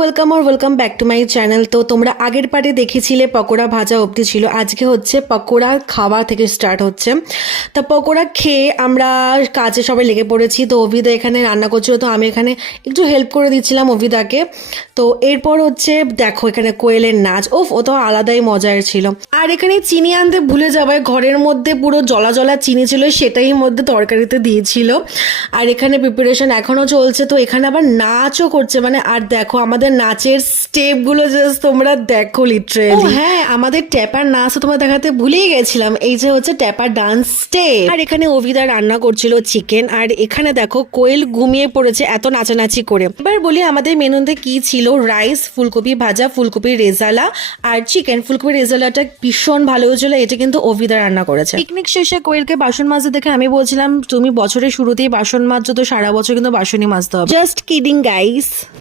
Welcome back to my channel. তো তোমরা আগের পার্টে দেখেছিলে পকোড়া ভাজা অবধি ছিল, আজকে হচ্ছে পকোড়া খাওয়া থেকে স্টার্ট হচ্ছে। তা পকোড়া খেয়ে আমরা কাজে সবাই লেগে পড়েছি। তো অভিদা এখানে রান্না করছিল, তো আমি এখানে একটু হেল্প করে দিচ্ছিলাম অভিদাকে। তো এরপর হচ্ছে দেখো এখানে কোয়েলের নাচ, ও তো আলাদাই মজার ছিল। আর এখানে চিনি আনতে ভুলে যাওয়ায় ঘরের মধ্যে পুরো জলা জলা চিনি ছিল, সেটাই মধ্যে তরকারিতে দিয়েছিল। আর এখানে প্রিপারেশন এখনো চলছে, তো এখানে আবার নাচও করছে মানে। আর দেখো আমাদের নাচের স্টেপগুলো জাস্ট তোমরা দেখো লিটারেলি। হ্যাঁ, আমাদের ট্যাপার নাচ তো তোমরা দেখাতে ভুলেই গেছিলাম। এই যে হচ্ছে ট্যাপার ডান্স স্টেপ। আর এখানে অভিদা রান্না করছিল চিকেন। আর এখানে দেখো কোয়েল ঘুমিয়ে পড়েছে এত নাচানাচি করে। এবার বলি আমাদের মেনুতে কি ছিল। রাইস, ফুলকপি ভাজা, ফুলকপির রেজালা আর চিকেন। ফুলকপির রেজালাটা ভীষণ ভালো হয়েছিল, এটা কিন্তু অভিদা রান্না করেছে। পিকনিক শেষে কোয়েলকে বাসন মাজতে দেখে আমি বলছিলাম তুমি বছরের শুরুতেই বাসন মাজছো, তো সারা বছর কিন্তু বাসনই মাজতে হবে। Just kidding guys.